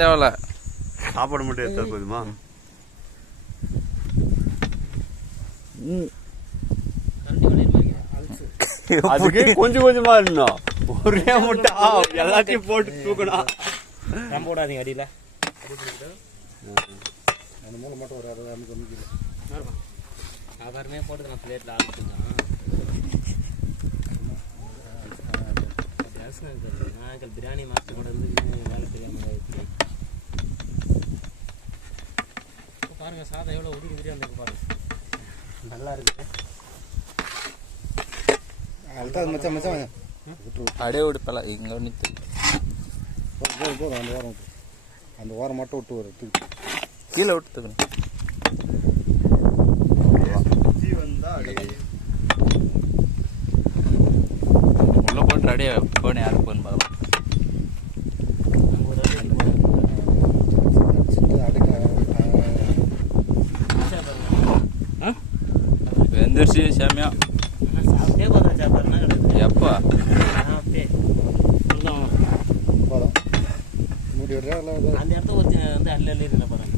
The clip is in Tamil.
தேவையில்ல, சாப்பாடு மட்டும் எடுத்தா போதுமா? அதுக்கு கொஞ்சம் கொஞ்சமா இருந்தோம். ஒரே முட்டை எல்லாத்தையும் போட்டு தூக்கணும். நம்ம போடாதீங்க அடியில் அவருமே போட்டுக்கலாம் பிளேட்டில் ஆரம்பிச்சுதான் நாங்கள் பிரியாணி மாஸ்டர் கூட இருந்து வேலை தெரியாமல் பாருங்க சாதம் எவ்வளோ உதிரி உதிரியாக இருந்திருக்கு பாருங்க, நல்லா இருக்கு. அப்படியே விடுப்பல இங்கே நிற்று அந்த வாரம் மட்டும் விட்டு வர கீழே விட்டுக்கணும். உள்ள போட்டு ரெடியா போன யாருக்கு போன்னு பார்க்கலாம். வெந்துருச்சு சாமியா. சாப்பிட்டே பார்த்தா சாப்பாடுனா கிடையாது. எப்போ சாப்பிட்டே மூடி விடுறா அந்த இடத்த ஒரு வந்து அள்ளி அள்ளி இல்லை பாருங்க.